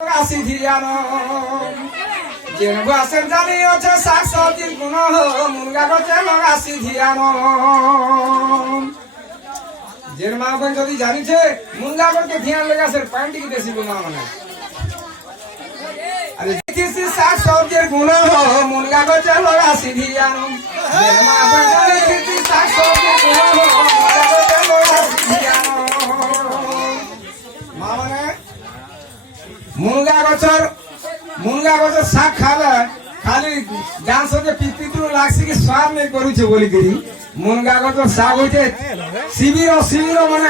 রাশি ধিয়ানো যেনগো আসেন জানি আছে শাক সবজির গুণ মুনগা গছে লগাসি ধিয়ানো যেন মা বোন যদি জানিছে মুনগা গছে ধিয়ান লাগাছে পান্টি কি দেশি গুণ মানে আরে দেশি শাক সবজির গুণ মুনগা গছে লগাসি ধিয়ানো যেন মা বোন জানিছে শাক সবজির গুণ মুনগা গছে লগাসি ধিয়ানো মা মানে মুনগা গছর শাক খালে খালি জানছ যে পিতৃ লাগছে কি স্বাদ নেই করুছে বলি করি মুনগা গছর শাক হইছে শিবির মানে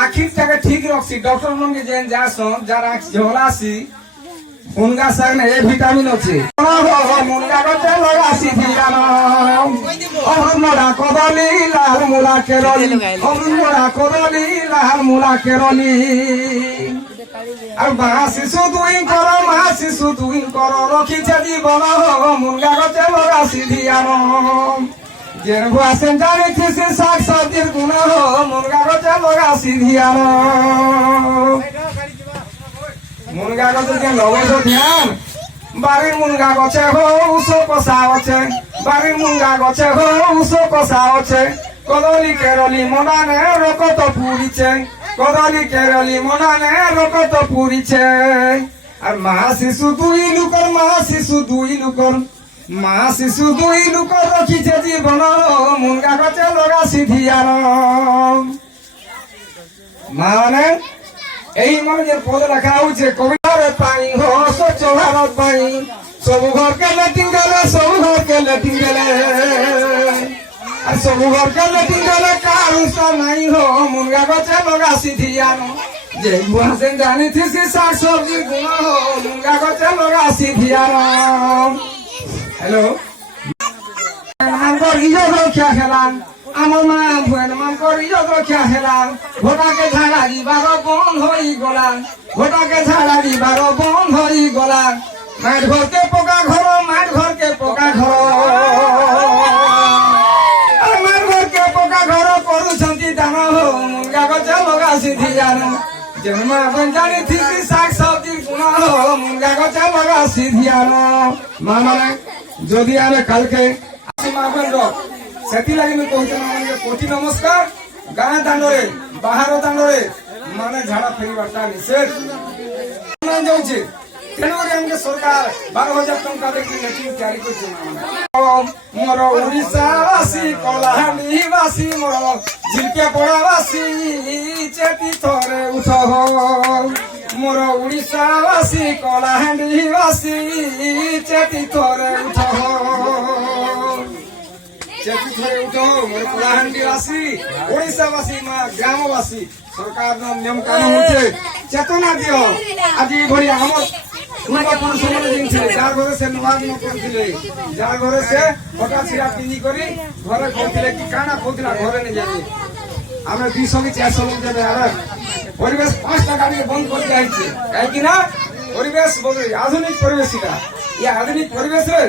আখিরটাকে ঠিক রাখছি ডক্টর মনকে যেন যাসন যার আখি ঝোলাসি মুনগা শাক না এ ভিটামিন আছে মুনগা গছে লগাসি ধিয়ানো অহমরা কদলি লাল মুলা কেরলি অহমরা কদলি লাল মুলা কেরলি আর মা শিশু দুই কর রখিছে জীবন মুনগা গছে লগাসি ধিয়ানো যেন আসেন জানিছে শাক সবজির গুণ মুনগা গছে লগাসি ধিয়ানো মুনগা গছে যে লগাইছ ধ্যান বাড়ির মুনগা গছে উস কষা আছে বাড়ির মুনগা গছে উস কষা আছে কদলি কেরলি মনানে রকত পুরিছে কদলি কেরলি মনানে রকত পুরিছে আর মা শিশু দুই লুকর রখিছে জীবন মুনগা গছে লগাসি ধিয়ানো মানে এই মানে যে পদ লেখা হচ্ছে কবিতার পাই হো স্বচ্ছ ভারত পাই সবু ঘরকে লেটিং গেলে আর সবু ঘরকে লেটিং গেলে কারু নাই হো মুনগা গছে লগাসি ধিয়ানো যে বুঝেন জানিছি শাক সবজির গুণ হো মুনগা গছে লগাসি ধিয়ানো হ্যালো আমার ইজত রক্ষা খেলাম আমার মা ভুয়েন মামকর ইজত রক্ষা খেলাম ভোটাকে ঝাড়া দিবার বন্ধ হই গলা ভোটাকে ঝাড়া দিবার বন্ধ হই গলা মাঠ ঘরকে পোকা ঘর মাঠ ঘরকে পোকা ঘর মাঠ ঘরকে পোকা ঘর করুছন্তি দান হো মুনগা গছে লগাসি ধিয়ানো যেন মা বোন জানিছি শাক সবজির গুণ হো মুনগা গছে লগাসি ধিয়ানো মা মানে যদি আমি কালকে আসি মা বোন ସେଥିଲାଗି ମୁଁ କହୁଛି ମାନେ କୋଟି ନମସ୍କାର ଗାଁ ଦାଣ୍ଡରେ ବାହାର ଦାଣ୍ଡରେ ମାନେ ଝାଡା ଫେରିବାଟା ନିଷେଧ ଯାଉଛି ତେଣୁକରି ଆମକୁ ସରକାର 12,000 ଟଙ୍କା ଦେଇକି ଲେଖିକି ତିଆରି କରୁଛି ମୋର ଓଡ଼ିଶାବାସୀ କଳାହାଣ୍ଡିବାସୀ ମୋର ଝିଲ୍କେପଡ଼ାବାସୀ ଚେତି ଥରେ ଉଠ ମୋର ଓଡ଼ିଶାବାସୀ କଳାହାଣ୍ଡିବାସୀ ଚେତି ଥରେ ଉଠ চেতি ধরে উঠো মোর কলাহান্ডিবাসী ওড়িশাবাসী মা গ্রামবাসী সরকার নিয়ম কানুন হচ্ছে চেতনা দিও আজ এইভাবে আমার পূর্বপুরুষ মানে জিনিস যার ঘরে সে নূয়া দিন করছিলে যার ঘরে সে ফটা ছিড়া পিঁধি করে ঘরে করছিলে কি কানা করছিল ঘরে নিয়ে যাবে আমরা 200 কি 400 লোক যাবে আর পরিবেশ 5 টাকা দিয়ে বন্ধ করতে আইছে কাই কি না পরিবেশ বদলে আধুনিক পরিবেশ এটা এই আধুনিক পরিবেশে